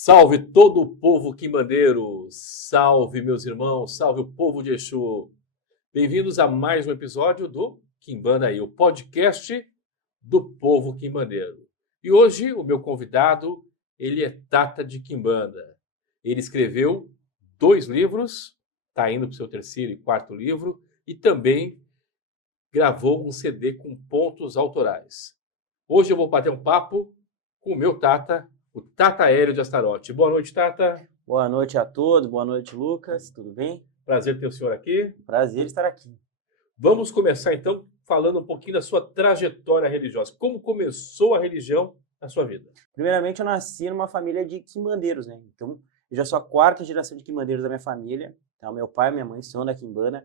Salve todo o povo quimbandeiro, salve meus irmãos, salve o povo de Exu. Bem-vindos a mais um episódio do Quimbanda aí, o podcast do povo quimbandeiro. E hoje o meu convidado, ele é Tata de Quimbanda. Ele escreveu 2 livros, está indo para o seu terceiro e quarto livro, e também gravou um CD com pontos autorais. Hoje eu vou bater um papo com o meu Tata, o Tata Hélio de Astaroth. Boa noite, Tata. Boa noite a todos, boa noite, Lucas, tudo bem? Prazer ter o senhor aqui. Prazer estar aqui. Vamos começar então falando um pouquinho da sua trajetória religiosa. Como começou a religião na sua vida? Primeiramente, eu nasci numa família de quimbandeiros, né? Então, eu já sou a 4ª geração de quimbandeiros da minha família. Então, meu pai e minha mãe são da quimbanda.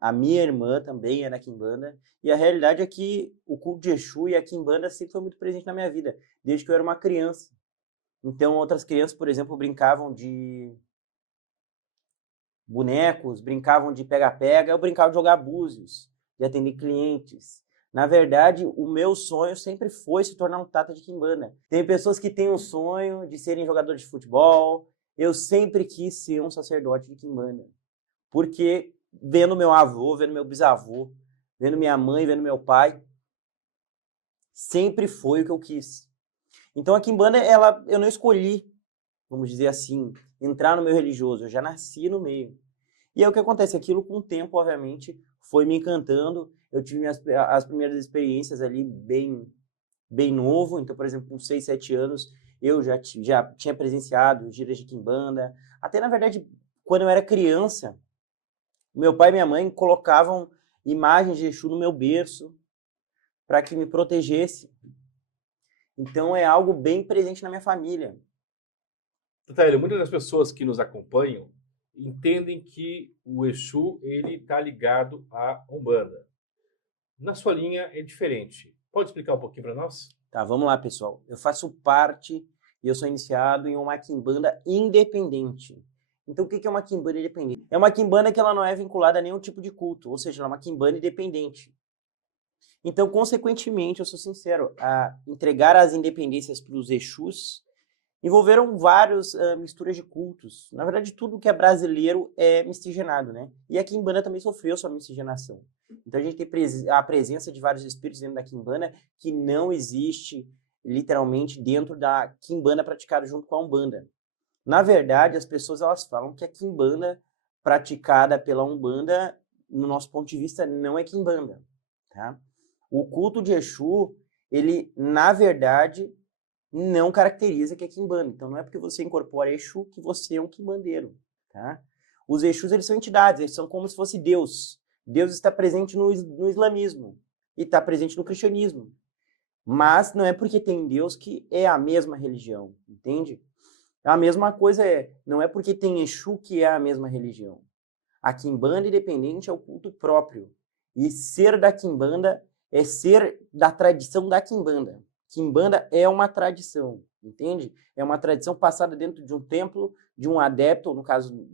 A minha irmã também é da quimbanda. E a realidade é que o culto de Exu e a quimbanda sempre foi muito presente na minha vida, desde que eu era uma criança. Então, outras crianças, por exemplo, brincavam de bonecos, brincavam de pega-pega, eu brincava de jogar búzios, de atender clientes. Na verdade, o meu sonho sempre foi se tornar um Tata de Quimbanda. Tem pessoas que têm um sonho de serem jogadores de futebol. Eu sempre quis ser um sacerdote de Quimbanda. Porque vendo meu avô, vendo meu bisavô, vendo minha mãe, vendo meu pai, sempre foi o que eu quis. Então a Quimbanda, eu não escolhi, vamos dizer assim, entrar no meio religioso, eu já nasci no meio. E aí o que acontece? Aquilo com o tempo, obviamente, foi me encantando. Eu tive as primeiras experiências ali bem novo. Então, por exemplo, com 6, 7 anos, eu já tinha presenciado giras de quimbanda. Até, na verdade, quando eu era criança, meu pai e minha mãe colocavam imagens de Exu no meu berço para que me protegesse. Então, é algo bem presente na minha família. Tata Hélio, muitas das pessoas que nos acompanham entendem que o Exu ele está ligado à Umbanda. Na sua linha é diferente. Pode explicar um pouquinho para nós? Tá, vamos lá, pessoal. Eu faço parte e eu sou iniciado em uma quimbanda independente. Então, o que é uma quimbanda independente? É uma quimbanda que ela não é vinculada a nenhum tipo de culto, ou seja, ela é uma quimbanda independente. Então, consequentemente, eu sou sincero, a entregar as independências para os Exus envolveram várias misturas de cultos. Na verdade, tudo que é brasileiro é miscigenado, né? E a quimbanda também sofreu sua miscigenação. Então, a gente tem a presença de vários espíritos dentro da quimbanda que não existe, literalmente, dentro da quimbanda praticada junto com a umbanda. Na verdade, as pessoas elas falam que a quimbanda praticada pela umbanda, no nosso ponto de vista, não é quimbanda, tá? O culto de Exu, ele, na verdade, não caracteriza que é quimbanda. Então, não é porque você incorpora Exu que você é um quimbandeiro, tá? Os Exus, eles são entidades, eles são como se fosse Deus. Deus está presente no islamismo e está presente no cristianismo. Mas não é porque tem Deus que é a mesma religião, entende? A mesma coisa não é porque tem Exu que é a mesma religião. A quimbanda independente é o culto próprio. E ser da quimbanda é ser da tradição da quimbanda. Quimbanda é uma tradição, entende? É uma tradição passada dentro de um templo, de um adepto, ou no caso,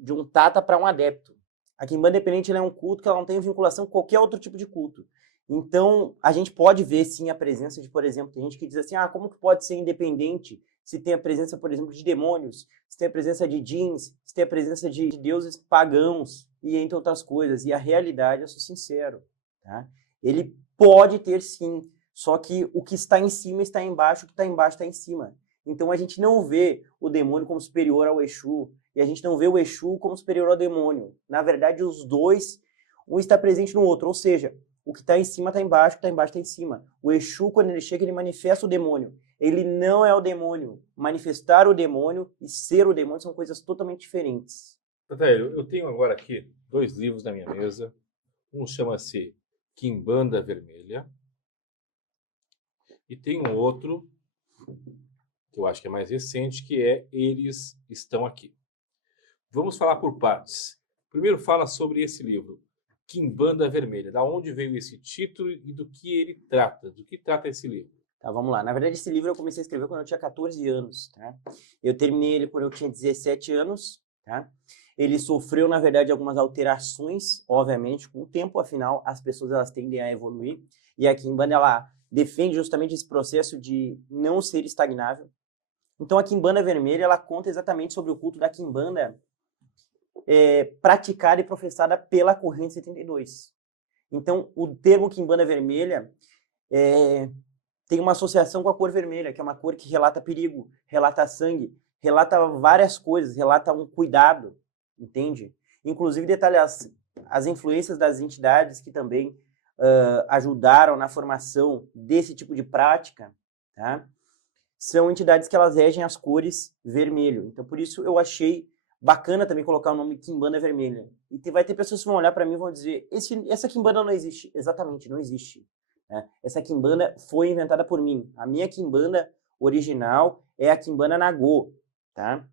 de um tata para um adepto. A quimbanda independente é um culto que ela não tem vinculação com qualquer outro tipo de culto. Então, a gente pode ver, sim, a presença de, por exemplo, tem gente que diz assim, como que pode ser independente se tem a presença, por exemplo, de demônios, se tem a presença de djinns, se tem a presença de deuses pagãos, e entre outras coisas. E a realidade, eu sou sincero, tá? Ele pode ter, sim, só que o que está em cima está embaixo, o que está embaixo está em cima. Então a gente não vê o demônio como superior ao Exu, e a gente não vê o Exu como superior ao demônio. Na verdade, os dois, um está presente no outro, ou seja, o que está em cima está embaixo, o que está embaixo está em cima. O Exu, quando ele chega, ele manifesta o demônio. Ele não é o demônio. Manifestar o demônio e ser o demônio são coisas totalmente diferentes. Tata Hélio, eu tenho agora aqui 2 livros na minha mesa. Um chama-se Quimbanda Vermelha e tem um outro que eu acho que é mais recente, que é Eles Estão Aqui. Vamos falar por partes. Primeiro fala sobre esse livro, Quimbanda Vermelha. Da onde veio esse título e do que ele trata? Do que trata esse livro? Tá, vamos lá. Na verdade, esse livro eu comecei a escrever quando eu tinha 14 anos, tá? Eu terminei ele quando eu tinha 17 anos, tá? Ele sofreu, na verdade, algumas alterações, obviamente, com o tempo, afinal, as pessoas elas tendem a evoluir. E a Quimbanda, ela defende justamente esse processo de não ser estagnável. Então a quimbanda vermelha, ela conta exatamente sobre o culto da quimbanda praticada e professada pela corrente 72. Então o termo quimbanda vermelha tem uma associação com a cor vermelha, que é uma cor que relata perigo, relata sangue, relata várias coisas, relata um cuidado, entende? Inclusive detalha as influências das entidades que também ajudaram na formação desse tipo de prática, tá? São entidades que elas regem as cores vermelho. Então, por isso eu achei bacana também colocar o nome Quimbanda Vermelha. E vai ter pessoas que vão olhar para mim e vão dizer, essa Quimbanda não existe. Exatamente, não existe. Né? Essa Quimbanda foi inventada por mim. A minha Quimbanda original é a Quimbanda Nagô, tá?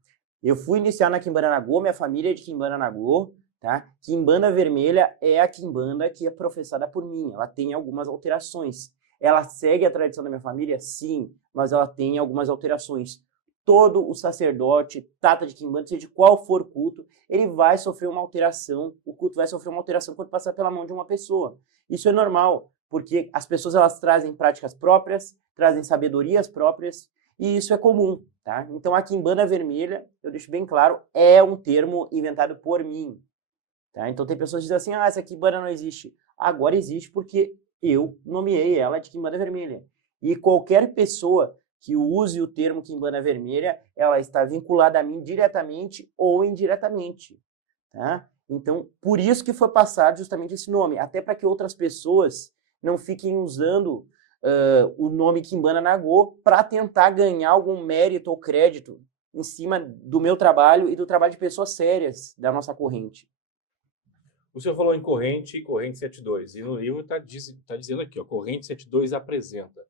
Eu fui iniciar na Quimbanda Nagô, minha família é de Quimbanda Nagô, tá? Quimbanda Vermelha é a Quimbanda que é professada por mim. Ela tem algumas alterações. Ela segue a tradição da minha família? Sim, mas ela tem algumas alterações. Todo o sacerdote, tata de quimbanda, seja de qual for o culto, ele vai sofrer uma alteração, o culto vai sofrer uma alteração quando passar pela mão de uma pessoa. Isso é normal, porque as pessoas elas trazem práticas próprias, trazem sabedorias próprias, e isso é comum, tá? Então a quimbanda vermelha, eu deixo bem claro, é um termo inventado por mim, tá? Então tem pessoas que dizem assim, essa quimbanda não existe. Agora existe porque eu nomeei ela de quimbanda vermelha. E qualquer pessoa que use o termo quimbanda vermelha, ela está vinculada a mim diretamente ou indiretamente, tá? Então, por isso que foi passado justamente esse nome, até para que outras pessoas não fiquem usando o nome Quimbanda Nagô para tentar ganhar algum mérito ou crédito em cima do meu trabalho e do trabalho de pessoas sérias da nossa corrente. O senhor falou em corrente e corrente 72, e no livro está dizendo aqui, ó, corrente 72 apresenta.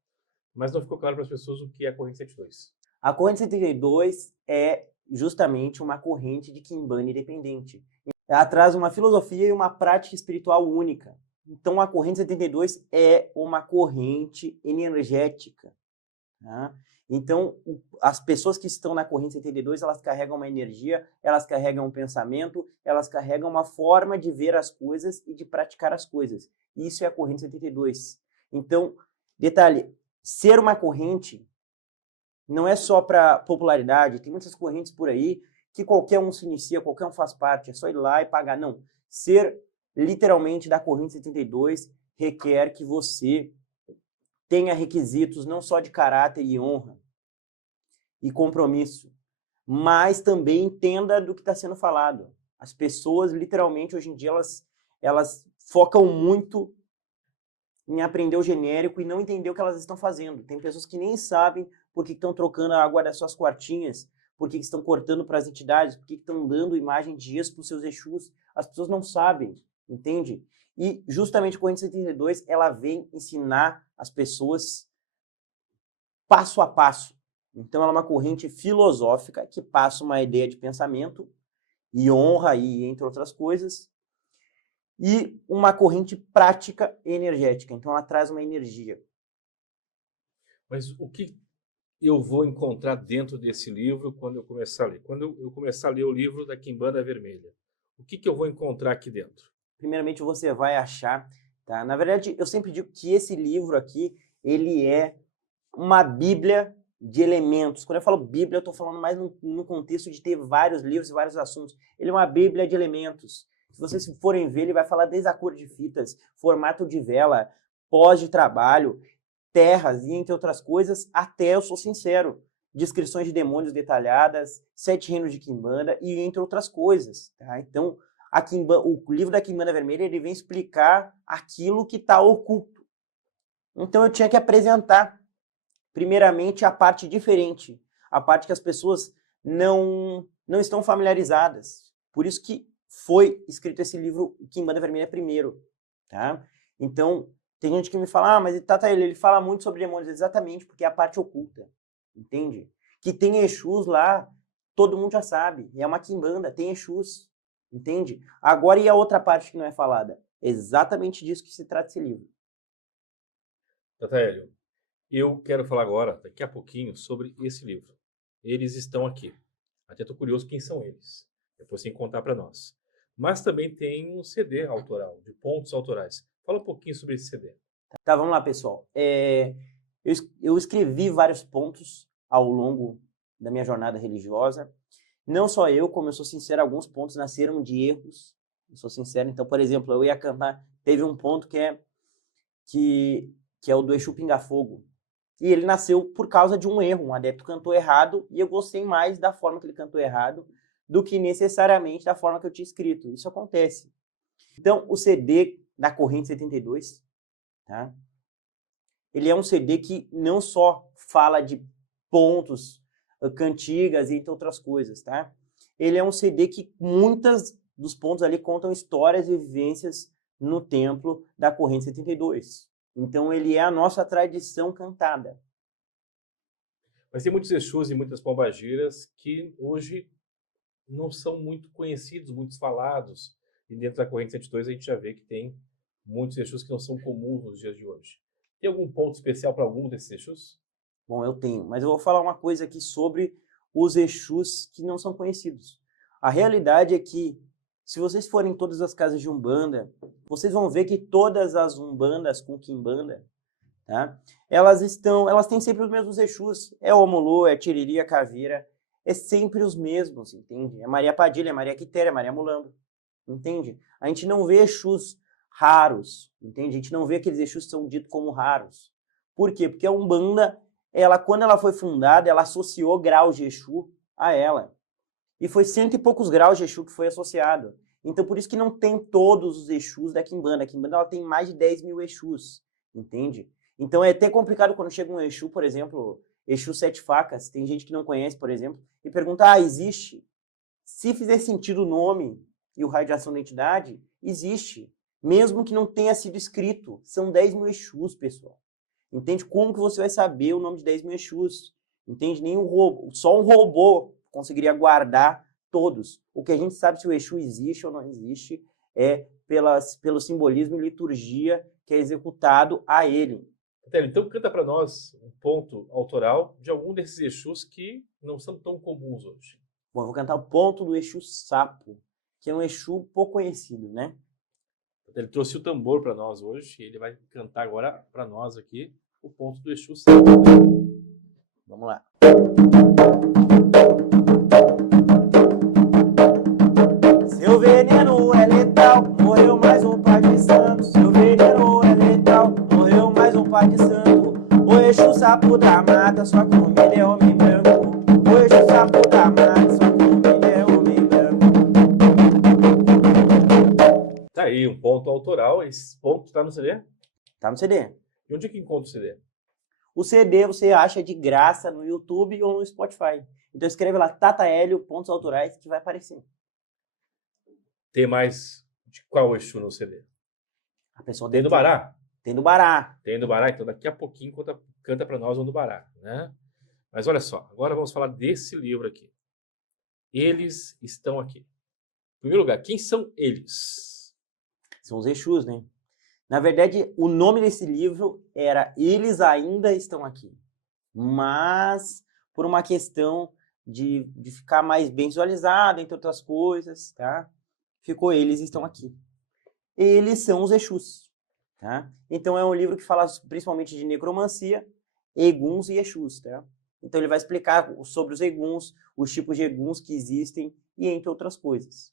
Mas não ficou claro para as pessoas o que é a corrente 72. A corrente 72 é justamente uma corrente de Quimbanda independente. Ela traz uma filosofia e uma prática espiritual única. Então a corrente 72 é uma corrente energética. Tá? Então as pessoas que estão na corrente 72, elas carregam uma energia, elas carregam um pensamento, elas carregam uma forma de ver as coisas e de praticar as coisas. Isso é a corrente 72. Então, detalhe, ser uma corrente não é só para popularidade, tem muitas correntes por aí que qualquer um se inicia, qualquer um faz parte, é só ir lá e pagar. Não, ser literalmente da corrente 72 requer que você tenha requisitos não só de caráter e honra e compromisso, mas também entenda do que está sendo falado. As pessoas, literalmente, hoje em dia, elas focam muito em aprender o genérico e não entender o que elas estão fazendo. Tem pessoas que nem sabem por que estão trocando a água das suas quartinhas, por que estão cortando para as entidades, por que estão dando imagem de gesso para os seus Exus. As pessoas não sabem, entende? E justamente a corrente 72, ela vem ensinar as pessoas passo a passo. Então ela é uma corrente filosófica que passa uma ideia de pensamento e honra, e entre outras coisas, e uma corrente prática energética. Então ela traz uma energia. Mas o que eu vou encontrar dentro desse livro quando eu começar a ler? Quando eu começar a ler o livro da Quimbanda Vermelha, o que eu vou encontrar aqui dentro? Primeiramente você vai achar, tá? Na verdade, eu sempre digo que esse livro aqui, ele é uma bíblia de elementos. Quando eu falo bíblia, eu estou falando mais no contexto de ter vários livros e vários assuntos. Ele é uma bíblia de elementos. Se vocês forem ver, ele vai falar desde a cor de fitas, formato de vela, pós de trabalho, terras e entre outras coisas, até, eu sou sincero, descrições de demônios detalhadas, 7 reinos de Quimbanda e entre outras coisas. Tá? Então, o livro da Quimbanda Vermelha, ele vem explicar aquilo que está oculto. Então eu tinha que apresentar, primeiramente, a parte diferente, a parte que as pessoas não estão familiarizadas. Por isso que foi escrito esse livro Quimbanda Vermelha primeiro. Tá? Então, tem gente que me fala, mas ele fala muito sobre demônios, exatamente porque é a parte oculta, entende? Que tem Exus lá, todo mundo já sabe, é uma quimbanda, tem Exus, entende? Agora, e a outra parte que não é falada? Exatamente disso que se trata esse livro. Tata Hélio, eu quero falar agora, daqui a pouquinho, sobre esse livro. Eles estão aqui. Até estou curioso quem são eles. Depois você contar para nós. Mas também tem um CD autoral, de pontos autorais. Fala um pouquinho sobre esse CD. Tá, vamos lá, pessoal. Eu escrevi vários pontos ao longo da minha jornada religiosa. Não só eu, como eu sou sincero, alguns pontos nasceram de erros. Eu sou sincero. Então, por exemplo, eu ia cantar, teve um ponto que é o do Exu Pinga Fogo. E ele nasceu por causa de um erro. Um adepto cantou errado e eu gostei mais da forma que ele cantou errado do que necessariamente da forma que eu tinha escrito. Isso acontece. Então, o CD da Corrente 72, tá? Ele é um CD que não só fala de pontos, cantigas e entre outras coisas, tá? Ele é um CD que muitas dos pontos ali contam histórias e vivências no templo da Corrente 72. Então, ele é a nossa tradição cantada. Mas tem muitos Exus e muitas pombagiras que hoje não são muito conhecidos, muito falados. E dentro da Corrente 102 a gente já vê que tem muitos Exus que não são comuns nos dias de hoje. Tem algum ponto especial para algum desses Exus? Bom, eu tenho, mas eu vou falar uma coisa aqui sobre os Exus que não são conhecidos. A realidade é que, se vocês forem em todas as casas de Umbanda, vocês vão ver que todas as Umbandas com Quimbanda, tá? Elas têm sempre os mesmos Exus. É Omolô, é Tiriri, é Caveira, é sempre os mesmos, entende? É Maria Padilha, é Maria Quitéria, é Maria Mulambo, entende? A gente não vê Exus raros, entende? A gente não vê aqueles Exus que são ditos como raros. Por quê? Porque a Umbanda, quando ela foi fundada, ela associou grau de Exu a ela. E foi 100 e poucos graus de Exu que foi associado. Então, por isso que não tem todos os Exus da Quimbanda. A Quimbanda ela tem mais de 10 mil Exus, entende? Então, é até complicado quando chega um Exu, por exemplo, Exu Sete Facas. Tem gente que não conhece, por exemplo, e pergunta, existe? Se fizer sentido o nome e o raio de ação da entidade, existe. Mesmo que não tenha sido escrito. São 10 mil Exus, pessoal. Entende? Como que você vai saber o nome de 10 mil Exus? Entende? Nem um robô, só um robô conseguiria guardar todos. O que a gente sabe se o Exu existe ou não existe é pelo simbolismo e liturgia que é executado a ele. Então canta para nós um ponto autoral de algum desses Exus que não são tão comuns hoje. Bom, eu vou cantar o ponto do Exu Sapo, que é um Exu pouco conhecido, né? Ele trouxe o tambor para nós hoje e ele vai cantar agora para nós aqui o ponto do Exu Sapo. Vamos lá. Seu veneno é letal, morreu mais um pai de santo. Seu veneno é letal, morreu mais um pai de santo. O Exu Sapo da mata, sua comida é homem branco. O Exu Sapo da mata, sua comida é homem branco. Tá aí, um ponto autoral. Esse ponto está no CD? Tá no CD. E onde é que encontra o CD? O CD você acha de graça no YouTube ou no Spotify. Então escreve lá Tata Hélio, pontos autorais, que vai aparecer. Tem mais de qual Exu no CD? A pessoa Tem do Bará? Tem do Bará. Tem do Bará, então daqui a pouquinho canta para nós um do Bará, né? Mas olha só, agora vamos falar desse livro aqui. Eles estão aqui. Em primeiro lugar, quem são eles? São os Exus, né? Na verdade, o nome desse livro era Eles Ainda Estão Aqui. Mas, por uma questão de ficar mais bem visualizado, entre outras coisas, tá? Ficou Eles Estão Aqui. Eles são os Exus, tá? Então, é um livro que fala principalmente de necromancia, Eguns e Exus, tá? Então, ele vai explicar sobre os Eguns, os tipos de Eguns que existem e entre outras coisas.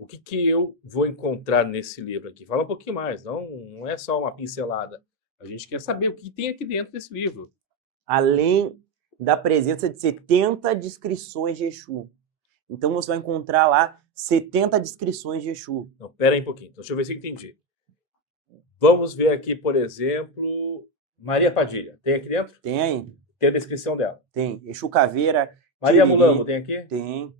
O que eu vou encontrar nesse livro aqui? Fala um pouquinho mais, não é só uma pincelada. A gente quer saber o que tem aqui dentro desse livro. Além da presença de 70 descrições de Exu. Então você vai encontrar lá 70 descrições de Exu. Não, pera aí um pouquinho. Então, deixa eu ver se eu entendi. Vamos ver aqui, por exemplo, Maria Padilha. Tem aqui dentro? Tem aí? Tem a descrição dela. Tem. Exu Caveira. Maria Tiriri. Mulambo, tem aqui? Tem.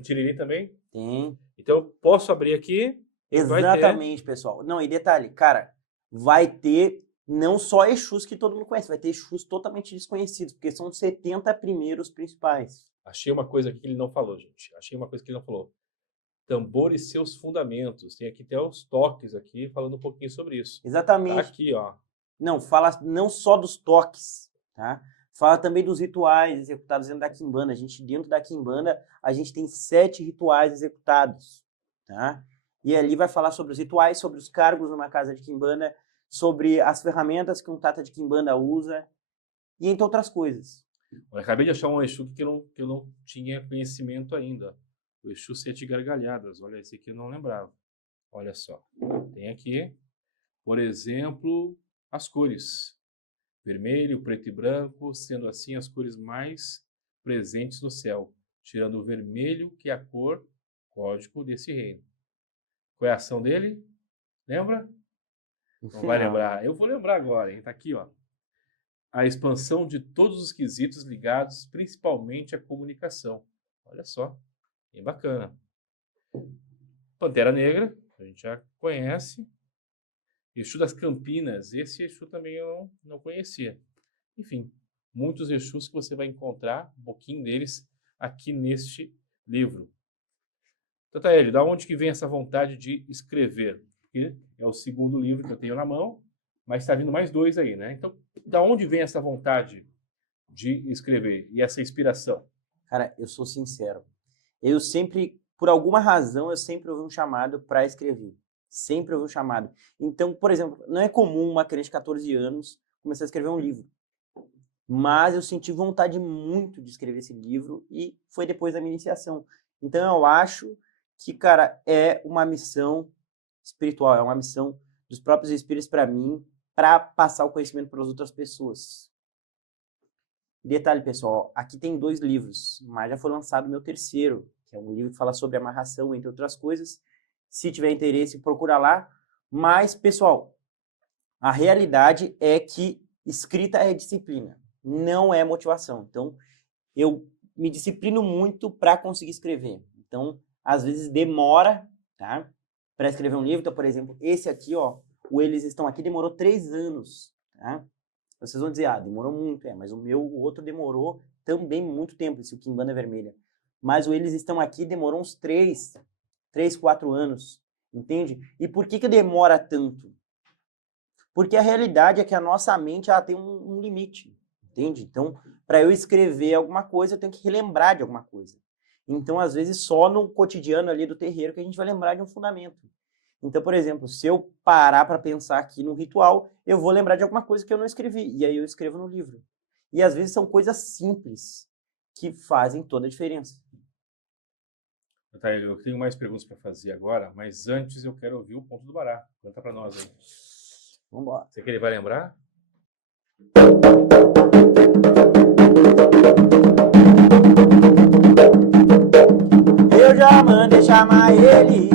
Tiriri também? Tem. Então, eu posso abrir aqui. Exatamente, pessoal. Não, e detalhe, cara, vai ter não só Exus que todo mundo conhece, vai ter Exus totalmente desconhecidos, porque são os 70 primeiros principais. Achei uma coisa aqui que ele não falou, gente. Achei uma coisa que ele não falou. Tambor e seus fundamentos. Tem aqui até os toques aqui, falando um pouquinho sobre isso. Exatamente. Tá aqui, ó. Não, fala não só dos toques, tá? Fala também dos rituais executados dentro da Quimbanda. Dentro da Quimbanda, a gente tem 7 rituais executados, tá? E ali vai falar sobre os rituais, sobre os cargos numa casa de Quimbanda, sobre as ferramentas que um Tata de Quimbanda usa, e entre outras coisas. Eu acabei de achar um Exu que eu não tinha conhecimento ainda. O Exu Sete Gargalhadas. Olha, esse aqui eu não lembrava. Olha só. Tem aqui, por exemplo, as cores. Vermelho, preto e branco, sendo assim as cores mais presentes no céu, tirando o vermelho, que é a cor código desse reino. Qual é a ação dele? Lembra? Não vai lembrar. Eu vou lembrar agora, hein? Tá aqui, ó. A expansão de todos os quesitos ligados principalmente à comunicação. Olha só, bem bacana. Pantera Negra, a gente já conhece. Exu das Campinas, esse Exu também eu não conhecia. Enfim, muitos Exus que você vai encontrar, um pouquinho deles, aqui neste livro. Tataeli, da onde que vem essa vontade de escrever? Porque é o segundo livro que eu tenho na mão, mas está vindo mais 2 aí, né? Então, da onde vem essa vontade de escrever e essa inspiração? Cara, eu sou sincero. Eu sempre, por alguma razão, eu sempre ouvi um chamado para escrever. Sempre ouvi um chamado. Então, por exemplo, não é comum uma criança de 14 anos começar a escrever um livro. Mas eu senti vontade muito de escrever esse livro e foi depois da minha iniciação. Então, eu acho que, cara, é uma missão espiritual, é uma missão dos próprios espíritos para mim, para passar o conhecimento para as outras pessoas. Detalhe, pessoal, aqui tem 2 livros, mas já foi lançado o meu terceiro, que é um livro que fala sobre amarração, entre outras coisas. Se tiver interesse, procura lá. Mas, pessoal, a realidade é que escrita é disciplina, não é motivação. Então, eu me disciplino muito para conseguir escrever. Então, às vezes demora, tá? Para escrever um livro. Então, por exemplo, esse aqui, ó, o Eles Estão Aqui demorou 3 anos, tá? Vocês vão dizer, demorou muito, mas o outro demorou também muito tempo, esse o Quimbanda Vermelha. Mas o Eles Estão Aqui demorou uns 3, 4 anos, entende? E por que demora tanto? Porque a realidade é que a nossa mente ela tem um limite, entende? Então, para eu escrever alguma coisa, eu tenho que relembrar de alguma coisa. Então, às vezes, só no cotidiano ali do terreiro que a gente vai lembrar de um fundamento. Então, por exemplo, se eu parar para pensar aqui no ritual, eu vou lembrar de alguma coisa que eu não escrevi, e aí eu escrevo no livro. E às vezes são coisas simples que fazem toda a diferença. Tataeli, eu tenho mais perguntas para fazer agora, mas antes eu quero ouvir o ponto do Bará. Conta para nós aí. Vamos embora. Você que ele vai lembrar? Eu já mandei chamar ele.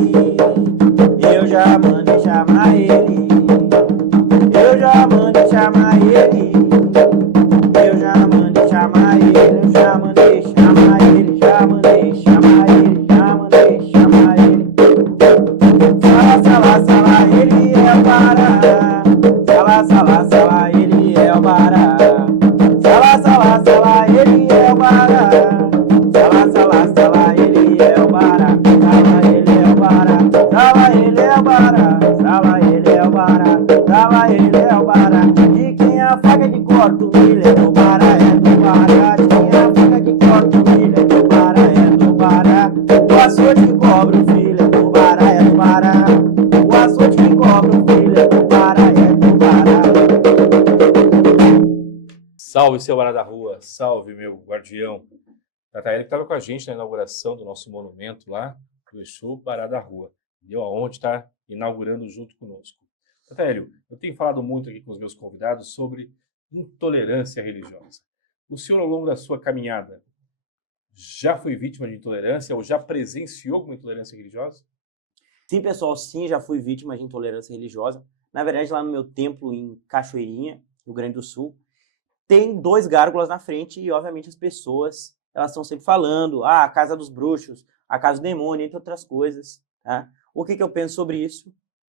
Eu já mandei chamar ele. Eu já mandei chamar ele. Eu já mandei chamar ele. Eu já mandei chamar ele. Já mandei chamar ele. Já mandei chamar ele. Sala, sala, sala, ele é o Bará. Sala, sala, sala, ele é o Bará. Sala, sala, sala, ele é o Bará. Sala, sala, sala, ele é o Bará. Sala, ele é o Bará. Sala, ele é o Bará. Sala, ele é o Bará. Sala, ele é o Bará. De quem é a faca que corta o milho é do Bará, é do Bará. De quem é a faca que corta o milho é do Bará, é do Bará. O açoite que cobra o filho é do Bará, é do Bará. O açoite que cobra o filho é do Bará, é do Bará. Salve, seu Bará da Rua. Salve, meu guardião. Tataeli que estava com a gente na inauguração do nosso monumento lá, do Exu Bará da Rua. Deu aonde está inaugurando junto conosco. Tataeli, eu tenho falado muito aqui com os meus convidados sobre intolerância religiosa. O senhor, ao longo da sua caminhada, já foi vítima de intolerância ou já presenciou alguma intolerância religiosa? Sim, pessoal, sim, já fui vítima de intolerância religiosa. Na verdade, lá no meu templo em Cachoeirinha, Rio Grande do Sul, tem 2 gárgulas na frente e, obviamente, as pessoas elas estão sempre falando, a casa dos bruxos, a casa do demônio, entre outras coisas. Tá? O que eu penso sobre isso?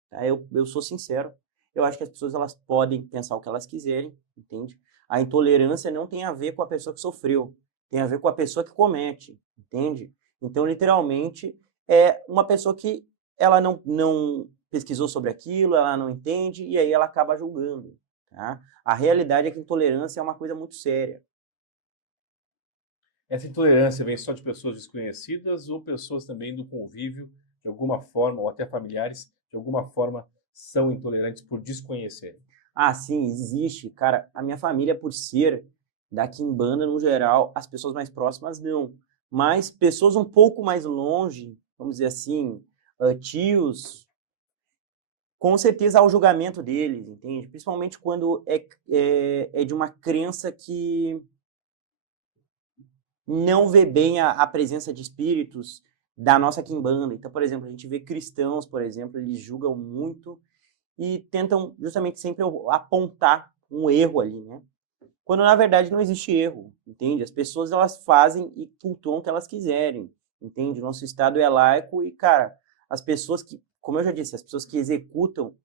Tá? Eu sou sincero, eu acho que as pessoas elas podem pensar o que elas quiserem, entende? A intolerância não tem a ver com a pessoa que sofreu, tem a ver com a pessoa que comete, entende? Então, literalmente, é uma pessoa que ela não pesquisou sobre aquilo, ela não entende, e aí ela acaba julgando. Tá? A realidade é que intolerância é uma coisa muito séria. Essa intolerância vem só de pessoas desconhecidas ou pessoas também do convívio, de alguma forma, ou até familiares, de alguma forma, são intolerantes por desconhecerem? Ah, sim, existe. Cara, a minha família, por ser da quimbanda no geral, as pessoas mais próximas não. Mas pessoas um pouco mais longe, vamos dizer assim, tios, com certeza há o julgamento deles, entende? Principalmente quando é de uma crença que não vê bem a presença de espíritos da nossa quimbanda. Então, por exemplo, a gente vê cristãos, por exemplo, eles julgam muito e tentam justamente sempre apontar um erro ali, né? Quando na verdade não existe erro, entende? As pessoas elas fazem e cultuam o que elas quiserem, entende? Nosso estado é laico e, cara, as pessoas que, como eu já disse, as pessoas que executam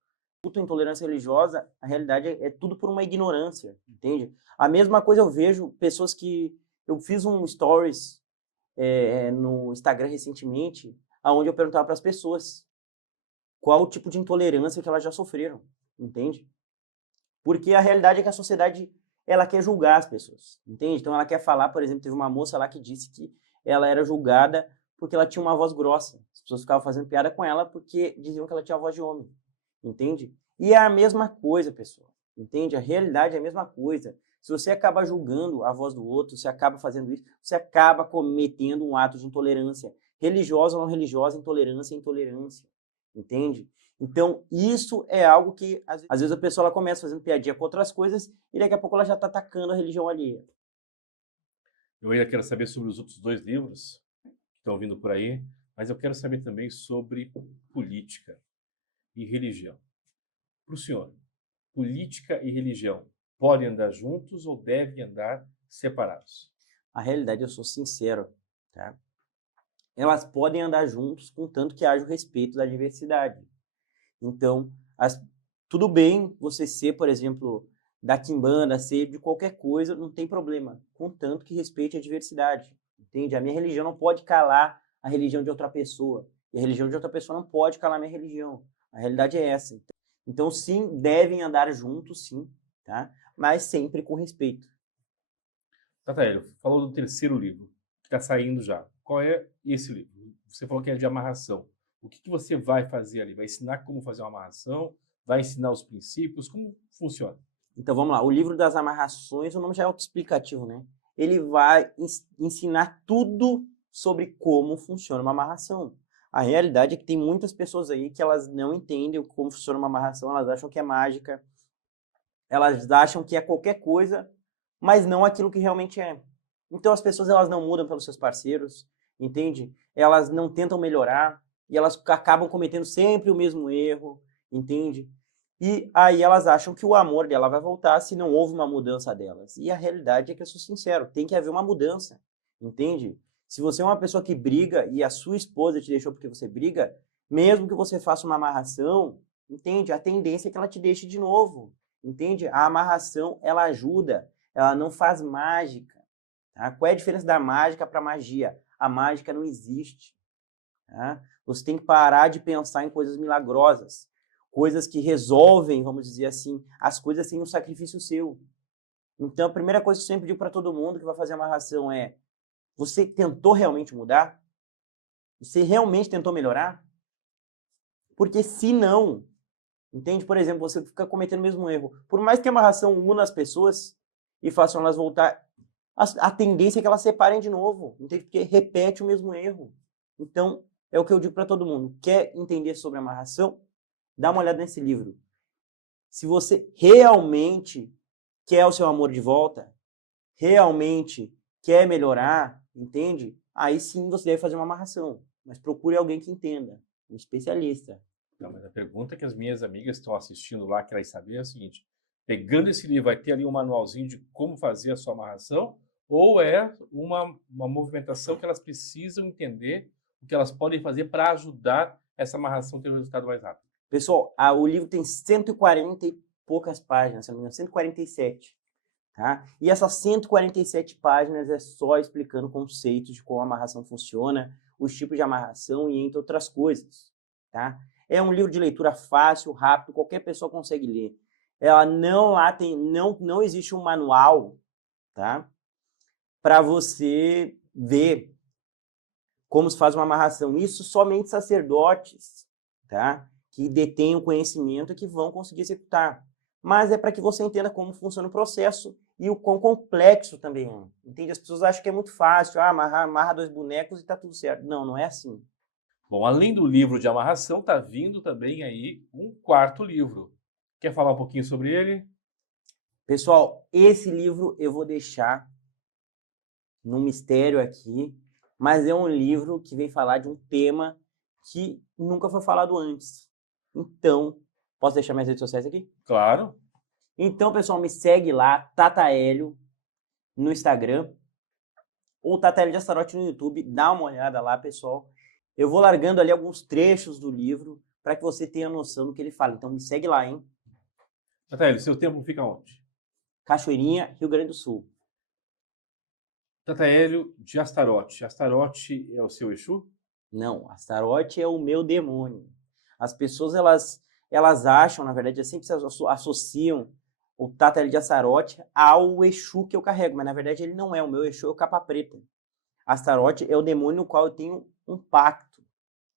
intolerância religiosa, a realidade é tudo por uma ignorância, entende? A mesma coisa eu vejo pessoas que eu fiz um stories no Instagram recentemente, aonde eu perguntava para as pessoas qual o tipo de intolerância que elas já sofreram, entende? Porque a realidade é que a sociedade ela quer julgar as pessoas, entende? Então ela quer falar, por exemplo, teve uma moça lá que disse que ela era julgada porque ela tinha uma voz grossa. As pessoas ficavam fazendo piada com ela porque diziam que ela tinha a voz de homem, entende? E é a mesma coisa, pessoal, entende? A realidade é a mesma coisa. Se você acaba julgando a voz do outro, você acaba fazendo isso, você acaba cometendo um ato de intolerância. Religiosa ou não religiosa, intolerância é intolerância, entende? Então, isso é algo que, às vezes, a pessoa ela começa fazendo piadinha com outras coisas e daqui a pouco ela já está atacando a religião alheia. Eu ainda quero saber sobre os outros 2 livros que estão vindo por aí, mas eu quero saber também sobre política e religião. Para o senhor, política e religião podem andar juntos ou devem andar separados? A realidade, eu sou sincero, tá? Elas podem andar juntos, contanto que haja o respeito da diversidade. Então, tudo bem você ser, por exemplo, da quimbanda, ser de qualquer coisa, não tem problema, contanto que respeite a diversidade, entende? A minha religião não pode calar a religião de outra pessoa, e a religião de outra pessoa não pode calar a minha religião. A realidade é essa. Então, sim, devem andar juntos, sim, tá? Mas sempre com respeito. Tataélio, falou do 3º livro, que está saindo já. Qual é esse livro? Você falou que é de amarração. O que você vai fazer ali? Vai ensinar como fazer uma amarração? Vai ensinar os princípios? Como funciona? Então vamos lá, o livro das amarrações, o nome já é autoexplicativo, né? Ele vai ensinar tudo sobre como funciona uma amarração. A realidade é que tem muitas pessoas aí que elas não entendem como funciona uma amarração, elas acham que é mágica, elas acham que é qualquer coisa, mas não aquilo que realmente é. Então as pessoas elas não mudam pelos seus parceiros, entende? Elas não tentam melhorar e elas acabam cometendo sempre o mesmo erro, entende? E aí elas acham que o amor dela vai voltar se não houve uma mudança delas. E a realidade é que eu sou sincero, tem que haver uma mudança, entende? Se você é uma pessoa que briga e a sua esposa te deixou porque você briga, mesmo que você faça uma amarração, entende? A tendência é que ela te deixe de novo, entende? A amarração, ela ajuda, ela não faz mágica. Tá? Qual é a diferença da mágica para a magia? A mágica não existe. Tá? Você tem que parar de pensar em coisas milagrosas, coisas que resolvem, vamos dizer assim, as coisas sem um sacrifício seu. Então, a primeira coisa que eu sempre digo para todo mundo que vai fazer amarração é: você tentou realmente mudar? Você realmente tentou melhorar? Porque se não, entende? Por exemplo, você fica cometendo o mesmo erro. Por mais que a amarração una as pessoas e faça elas voltar, a tendência é que elas separem de novo, entende? Porque repete o mesmo erro. Então, é o que eu digo para todo mundo. Quer entender sobre amarração? Dá uma olhada nesse livro. Se você realmente quer o seu amor de volta, realmente quer melhorar, entende? Aí sim você deve fazer uma amarração. Mas procure alguém que entenda, um especialista. Não, mas a pergunta que as minhas amigas estão assistindo lá, querem saber é a seguinte: pegando esse livro, vai ter ali um manualzinho de como fazer a sua amarração? Ou é uma movimentação que elas precisam entender o que elas podem fazer para ajudar essa amarração a ter um resultado mais rápido? Pessoal, o livro tem 140 e poucas páginas, se não me engano, 147. Tá? E essas 147 páginas é só explicando conceitos de como a amarração funciona, os tipos de amarração e entre outras coisas. Tá? É um livro de leitura fácil, rápido, qualquer pessoa consegue ler. Ela não existe um manual, tá? Para você ver como se faz uma amarração. Isso somente sacerdotes, tá? Que detêm o conhecimento e que vão conseguir executar. Mas é para que você entenda como funciona o processo e o quão complexo também é. Entende? As pessoas acham que é muito fácil, amarra 2 bonecos e tá tudo certo. Não, não é assim. Bom, além do livro de amarração, tá vindo também aí um 4º livro. Quer falar um pouquinho sobre ele? Pessoal, esse livro eu vou deixar no mistério aqui, mas é um livro que vem falar de um tema que nunca foi falado antes. Então, posso deixar minhas redes sociais aqui? Claro. Então, pessoal, me segue lá, Tata Hélio, no Instagram, ou Tata Hélio de Astaroth no YouTube. Dá uma olhada lá, pessoal. Eu vou largando ali alguns trechos do livro para que você tenha noção do que ele fala. Então, me segue lá, hein? Tata Hélio, seu tempo fica onde? Cachoeirinha, Rio Grande do Sul. Tata Hélio de Astaroth. Astaroth é o seu Exu? Não, Astaroth é o meu demônio. As pessoas, elas acham, na verdade, sempre associam o Tata Hélio de Astaroth ao Exu que eu carrego, mas na verdade ele não é. O meu Exu é o capa preta. Astaroth é o demônio no qual eu tenho um pacto,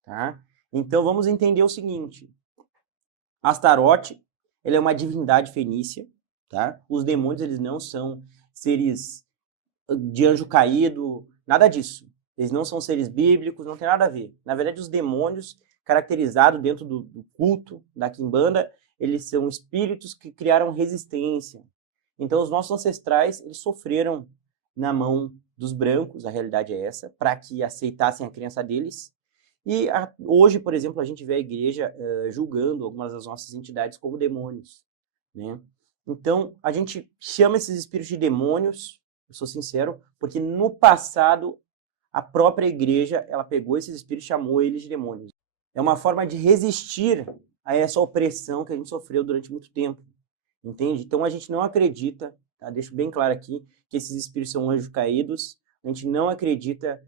tá? Então vamos entender o seguinte. Astaroth, ele é uma divindade fenícia, tá? Os demônios, eles não são seres de anjo caído, nada disso. Eles não são seres bíblicos, não tem nada a ver. Na verdade, os demônios, caracterizados dentro do culto da Quimbanda, eles são espíritos que criaram resistência. Então, os nossos ancestrais, eles sofreram na mão dos brancos, a realidade é essa, para que aceitassem a crença deles. E hoje, por exemplo, a gente vê a igreja julgando algumas das nossas entidades como demônios, né? Então, a gente chama esses espíritos de demônios, eu sou sincero, porque no passado a própria igreja, ela pegou esses espíritos e chamou eles de demônios. É uma forma de resistir a essa opressão que a gente sofreu durante muito tempo, entende? Então a gente não acredita, tá? Deixo bem claro aqui, que esses espíritos são anjos caídos, a gente não acredita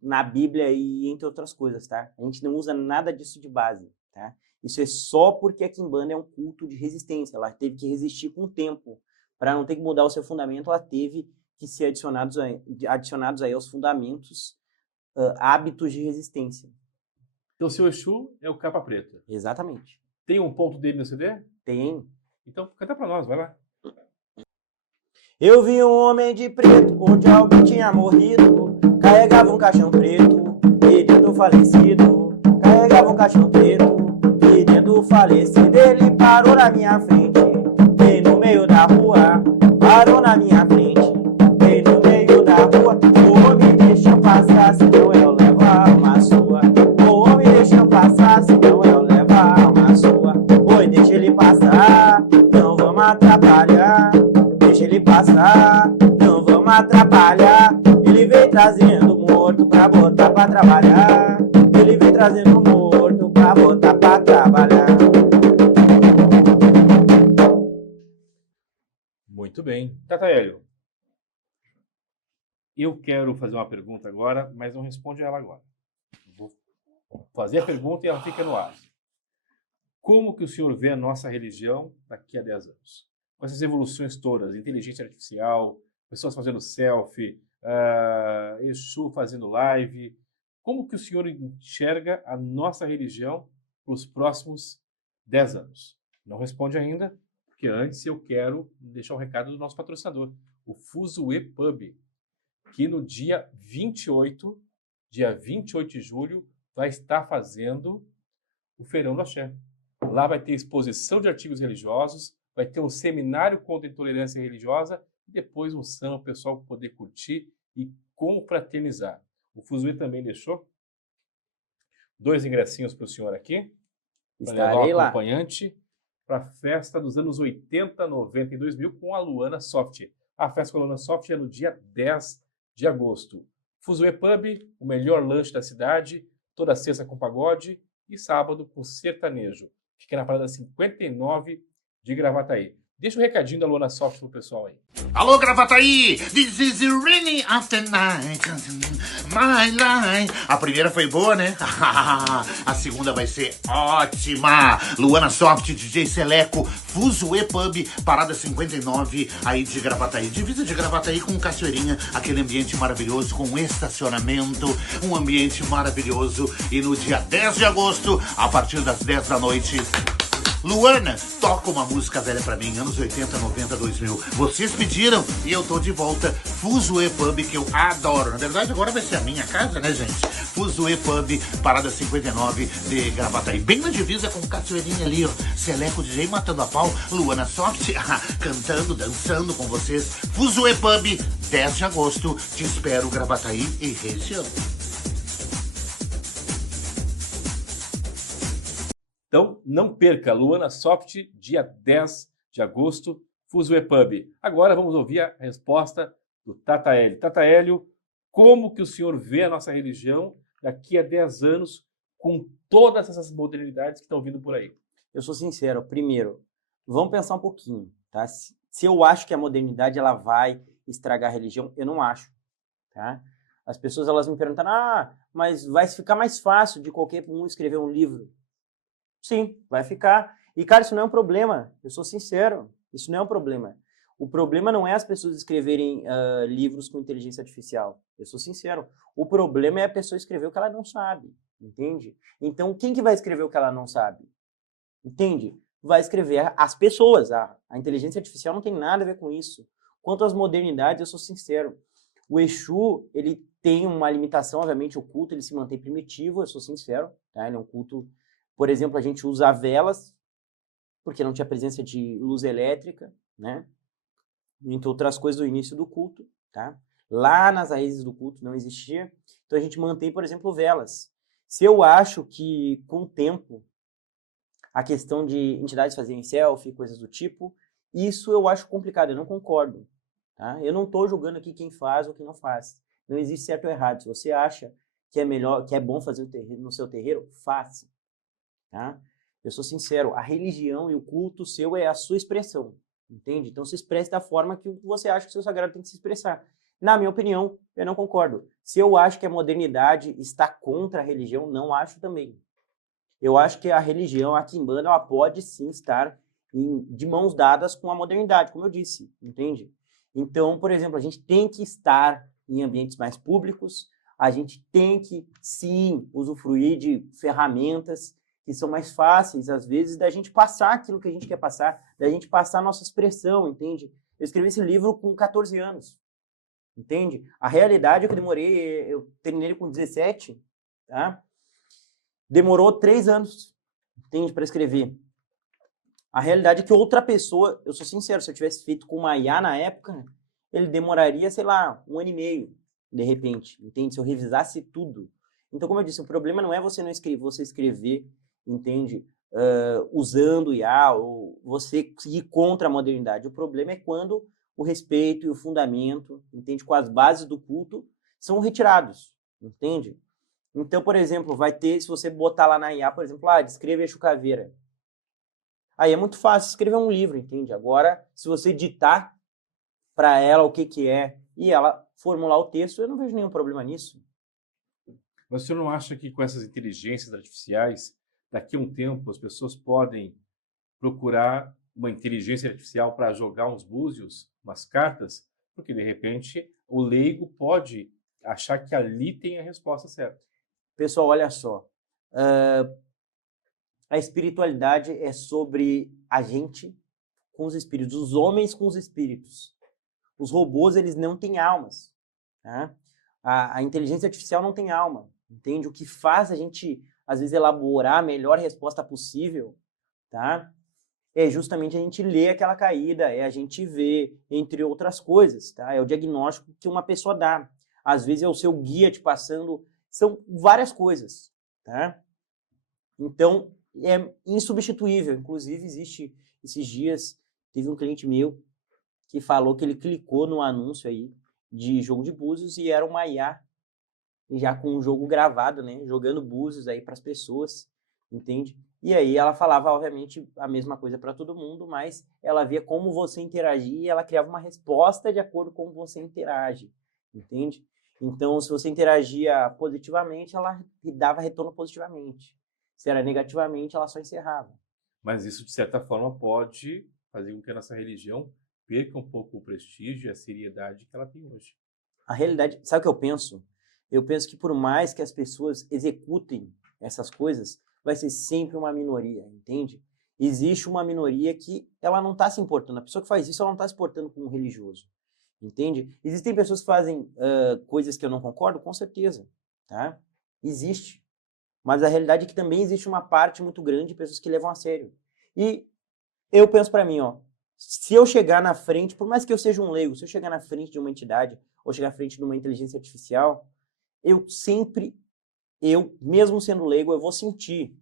na Bíblia e entre outras coisas, tá? A gente não usa nada disso de base, tá? Isso é só porque a Quimbanda é um culto de resistência, ela teve que resistir com o tempo. Para não ter que mudar o seu fundamento, ela teve que ser adicionados aí aos fundamentos hábitos de resistência. Então, o seu Exu é o capa preta. Exatamente. Tem um ponto dele no CD? Tem. Então, canta pra nós, vai lá. Eu vi um homem de preto, onde alguém tinha morrido, carregava um caixão preto, e dentro falecido, carregava um caixão preto, e dentro falecido, ele parou na minha frente, bem no meio da rua, parou na minha frente, bem no meio da rua, o homem deixa eu passar, senão eu levo uma sua, o homem deixa eu passar, senão eu levo uma sua, oi, deixa ele passar, não vamos atrapalhar. Deixa ele passar, não vamos atrapalhar. Ele vem trazendo morto pra botar pra trabalhar. Ele vem trazendo morto pra botar pra trabalhar. Muito bem. Tata Hélio, eu quero fazer uma pergunta agora, mas não responde ela agora. Vou fazer a pergunta e ela fica no ar. Como que o senhor vê a nossa religião daqui a 10 anos? Com essas evoluções todas, inteligência artificial, pessoas fazendo selfie, Exu fazendo live, como que o senhor enxerga a nossa religião para os próximos 10 anos? Não responde ainda, porque antes eu quero deixar um recado do nosso patrocinador, o Fuzue Pub, que no dia 28 de julho, vai estar fazendo o Feirão do Axé. Lá vai ter exposição de artigos religiosos, vai ter um seminário contra a intolerância religiosa e depois um samba para o pessoal poder curtir e confraternizar. O Fuzue também deixou 2 ingressinhos para o senhor aqui, para levar o acompanhante para a festa dos anos 80, 90 e 2000 com a Luana Soft. A festa com a Luana Soft é no dia 10 de agosto. Fuzue Pub, o melhor lanche da cidade, toda sexta com pagode e sábado com sertanejo. Fica na parada 59 de Gravataí. Deixa um recadinho da Luana Soft pro pessoal aí. Alô, Gravataí! This is rainy after night. My line. A primeira foi boa, né? A segunda vai ser ótima. Luana Soft, DJ Seleco, Fuzue Pub, parada 59 aí de Gravataí. Divisa de Gravataí com Cachoeirinha, aquele ambiente maravilhoso com estacionamento, um ambiente maravilhoso. E no dia 10 de agosto, a partir das 10 da noite, Luana, toca uma música velha pra mim, anos 80, 90, 2000. Vocês pediram e eu tô de volta. Fuzue Pub, que eu adoro. Na verdade, agora vai ser a minha casa, né, gente? Fuzue Pub, Parada 59 de Gravataí. Bem na divisa com o Cachoeirinha ali, ó. Seleco DJ matando a pau. Luana Soft, cantando, dançando com vocês. Fuzue Pub, 10 de agosto. Te espero, Gravataí e região. Então, não perca, Luana Soft, dia 10 de agosto, Fuzue Pub. Agora vamos ouvir a resposta do Tata Hélio. Tata Hélio, como que o senhor vê a nossa religião daqui a 10 anos com todas essas modernidades que estão vindo por aí? Eu sou sincero, primeiro, vamos pensar um pouquinho, tá? Se eu acho que a modernidade ela vai estragar a religião, eu não acho, tá? As pessoas elas me perguntaram, mas vai ficar mais fácil de qualquer um escrever um livro. Sim, vai ficar. E, cara, isso não é um problema. Eu sou sincero. Isso não é um problema. O problema não é as pessoas escreverem livros com inteligência artificial. Eu sou sincero. O problema é a pessoa escrever o que ela não sabe. Entende? Então, quem que vai escrever o que ela não sabe? Entende? Vai escrever as pessoas. A inteligência artificial não tem nada a ver com isso. Quanto às modernidades, eu sou sincero. O Exu, ele tem uma limitação, obviamente, o culto, ele se mantém primitivo, eu sou sincero. Tá? Ele é um culto... Por exemplo, a gente usa velas, porque não tinha presença de luz elétrica, né? Entre outras coisas do início do culto, tá? Lá nas raízes do culto não existia. Então a gente mantém, por exemplo, velas. Se eu acho que, com o tempo, a questão de entidades fazerem selfie, coisas do tipo, isso eu acho complicado, eu não concordo. Tá? Eu não estou julgando aqui quem faz ou quem não faz. Não existe certo ou errado. Se você acha que é melhor, que é bom fazer no seu terreiro, faça. Tá? Eu sou sincero, a religião e o culto seu é a sua expressão, entende? Então se expresse da forma que você acha que o seu sagrado tem que se expressar. Na minha opinião, eu não concordo. Se eu acho que a modernidade está contra a religião, não acho também. Eu acho que a religião, a quimbanda, ela pode sim estar de mãos dadas com a modernidade, como eu disse, entende? Então, por exemplo, a gente tem que estar em ambientes mais públicos, a gente tem que sim usufruir de ferramentas que são mais fáceis, às vezes, da gente passar aquilo que a gente quer passar, da gente passar a nossa expressão, entende? Eu escrevi esse livro com 14 anos, entende? A realidade é que eu terminei ele com 17, tá? Demorou 3 anos, entende, para escrever. A realidade é que outra pessoa, eu sou sincero, se eu tivesse feito com uma IA na época, ele demoraria, sei lá, 1 ano e meio, de repente, entende? Se eu revisasse tudo. Então, como eu disse, o problema não é você escrever, entende? Usando IA ou você ir contra a modernidade. O problema é quando o respeito e o fundamento, entende? Com as bases do culto são retirados, entende? Então, por exemplo, vai ter, se você botar lá na IA, por exemplo, descreva Exu Caveira. Aí é muito fácil escrever um livro, entende? Agora, se você ditar para ela o que é e ela formular o texto, eu não vejo nenhum problema nisso. Mas o senhor não acha que com essas inteligências artificiais, daqui a um tempo, as pessoas podem procurar uma inteligência artificial para jogar uns búzios, umas cartas? Porque, de repente, o leigo pode achar que ali tem a resposta certa. Pessoal, olha só. A espiritualidade é sobre a gente com os espíritos, os homens com os espíritos. Os robôs, eles não têm almas. Tá? A inteligência artificial não tem alma. Entende? O que faz a gente, às vezes, elaborar a melhor resposta possível, tá? É justamente a gente ler aquela caída, é a gente ver, entre outras coisas, tá? É o diagnóstico que uma pessoa dá. Às vezes é o seu guia te passando, são várias coisas, tá? Então, é insubstituível. Inclusive, existe, esses dias, teve um cliente meu que falou que ele clicou no anúncio aí de jogo de búzios e era uma IA, já com um jogo gravado, né? Jogando búzios aí para as pessoas, entende? E aí ela falava, obviamente, a mesma coisa para todo mundo, mas ela via como você interagia e ela criava uma resposta de acordo com como você interage, entende? Então, se você interagia positivamente, ela dava retorno positivamente. Se era negativamente, ela só encerrava. Mas isso, de certa forma, pode fazer com que a nossa religião perca um pouco o prestígio e a seriedade que ela tem hoje. A realidade, sabe o que eu penso? Eu penso que por mais que as pessoas executem essas coisas, vai ser sempre uma minoria, entende? existe uma minoria que ela não está se importando. A pessoa que faz isso, ela não está se importando com um religioso. Entende? Existem pessoas que fazem coisas que eu não concordo, com certeza. Tá? Existe. Mas a realidade é que também existe uma parte muito grande de pessoas que levam a sério. E eu penso para mim, ó, se eu chegar na frente, por mais que eu seja um leigo, se eu chegar na frente de uma entidade, ou chegar na frente de uma inteligência artificial, eu, mesmo sendo leigo, eu vou sentir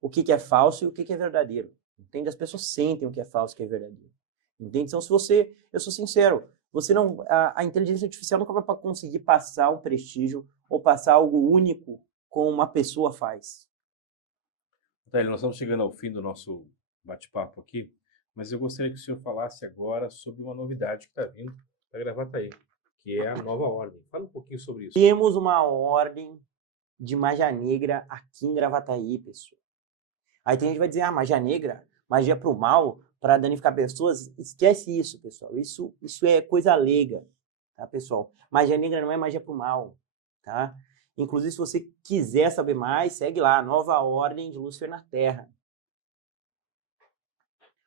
o que é falso e o que é verdadeiro. Entende? As pessoas sentem o que é falso e o que é verdadeiro. Entende? Então, eu sou sincero, a inteligência artificial nunca vai conseguir passar um prestígio ou passar algo único como uma pessoa faz. Tataélio, nós estamos chegando ao fim do nosso bate-papo aqui, mas eu gostaria que o senhor falasse agora sobre uma novidade que está vindo para Gravataí, que é a nova ordem. Fala um pouquinho sobre isso. Temos uma ordem de magia negra aqui em Gravataí, pessoal. Aí tem gente que vai dizer, magia negra, magia pro mal, para danificar pessoas. Esquece isso, pessoal. Isso é coisa leiga, tá, pessoal? Magia negra não é magia pro mal, tá? Inclusive, se você quiser saber mais, segue lá, Nova Ordem de Lúcifer na Terra.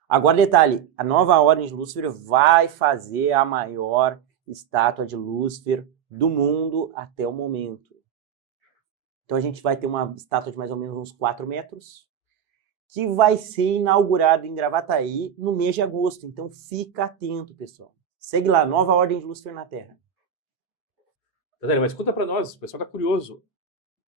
Agora, detalhe, a Nova Ordem de Lúcifer vai fazer a maior estátua de Lúcifer do mundo até o momento. Então, a gente vai ter uma estátua de mais ou menos uns 4 metros, que vai ser inaugurado em Gravataí no mês de agosto. Então, fica atento, pessoal. Segue lá, Nova Ordem de Lúcifer na Terra. Tataélio, mas conta para nós, o pessoal está curioso.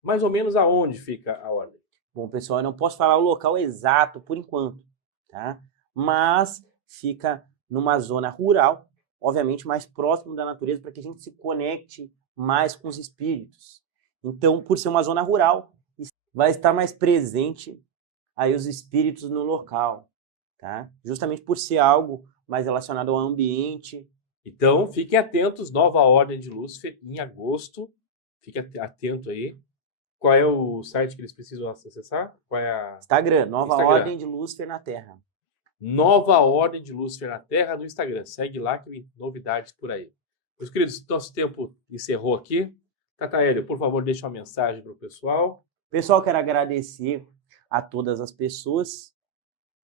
Mais ou menos aonde fica a ordem? Bom, pessoal, eu não posso falar o local exato por enquanto, tá? Mas fica numa zona rural, obviamente mais próximo da natureza, para que a gente se conecte mais com os espíritos. Então, por ser uma zona rural, vai estar mais presente aí os espíritos no local, tá? Justamente por ser algo mais relacionado ao ambiente. Então, fiquem atentos, Nova Ordem de Lúcifer, em agosto. Fique atento aí. Qual é o site que eles precisam acessar? Qual é a... Instagram, Nova Instagram. Ordem de Lúcifer na Terra. Nova Ordem de Lúcifer na Terra no Instagram. Segue lá que tem novidades por aí. Meus queridos, nosso tempo encerrou aqui. Tataélio, por favor, deixa uma mensagem para o pessoal. Pessoal, quero agradecer a todas as pessoas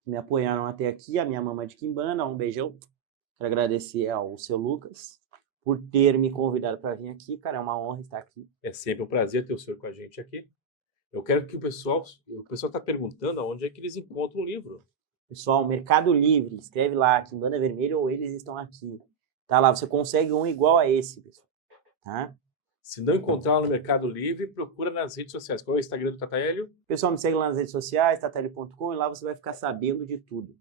que me apoiaram até aqui, a minha mama de Quimbanda, um beijão. Quero agradecer ao seu Lucas por ter me convidado para vir aqui, cara, é uma honra estar aqui. É sempre um prazer ter o senhor com a gente aqui. Eu quero que o pessoal está perguntando aonde é que eles encontram o livro. Pessoal, Mercado Livre, escreve lá, Quimbanda Vermelho ou Eles Estão Aqui. Tá lá, você consegue um igual a esse, pessoal. Tá? Se não encontrar no Mercado Livre, procura nas redes sociais. Qual é o Instagram do Tataélio? Pessoal, me segue lá nas redes sociais, tataélio.com, e lá você vai ficar sabendo de tudo.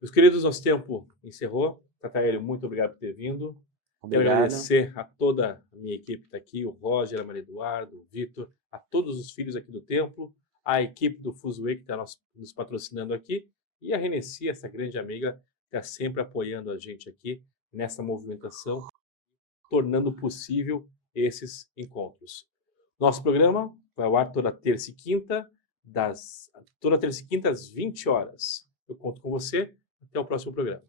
Meus queridos, nosso tempo encerrou. Tataélio, muito obrigado por ter vindo. Obrigado. Quero agradecer a toda a minha equipe que está aqui, o Roger, a Maria Eduardo, o Vitor, a todos os filhos aqui do templo, a equipe do Fuzue que está nos patrocinando aqui, e a Renessi, essa grande amiga, que está sempre apoiando a gente aqui nessa movimentação, tornando possível esses encontros. Nosso programa vai ao ar toda terça e quinta, às 20 horas. Eu conto com você. Até o próximo programa.